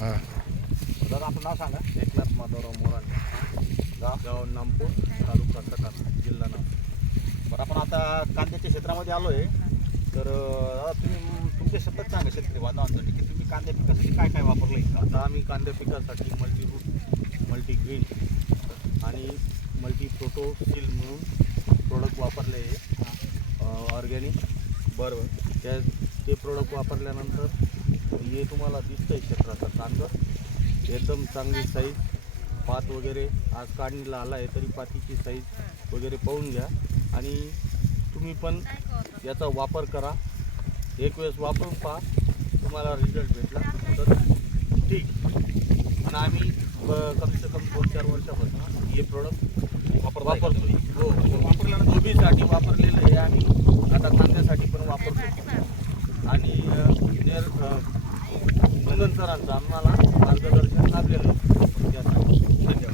हां. दादा आपलं नाव सांगा. एकनाथ माधवराव मोराणे, गाव नामपूर, तालुका सटाणा, जिल्हा नागपूर. बरं, आपण आता कांद्याच्या क्षेत्रामध्ये आलो आहे. तर दादा तुम्ही तुमच्या शब्दात सांगा शेतकरी बांधवांसाठी की तुम्ही कांद्या पिकासाठी काय काय वापरलं आहे. आता आम्ही कांद्या पिकासाठी मल्टीरूट, मल्टीग्रीन आणि मल्टी प्रोटो सील म्हणून प्रोडक्ट वापरले आहे ऑर्गॅनिक. बरोबर, ते प्रोडक्ट वापरल्यानंतर हे तुम्हाला दिसतंय क्षेत्राचा कांदा एकदम चांगली साईज, पात वगैरे आज काढणीला आला आहे तरी पातीची साईज वगैरे पाहून घ्या आणि तुम्ही पण याचा वापर करा. एक वेळेस वापरून पहा, तुम्हाला रिझल्ट भेटला तर ठीक. आणि आम्ही कम से कम 2-4 वर्षापासून हे प्रोडक्ट वापरतो. हो, वापरल्यानंतर गोबीसाठी वापरलेलं आहे आम्ही, आता कांद्यासाठी पण वापरतो. आणि नंदन सरांचं आम्हाला मार्गदर्शन लाभलेलं आहे त्यासाठी. धन्यवाद.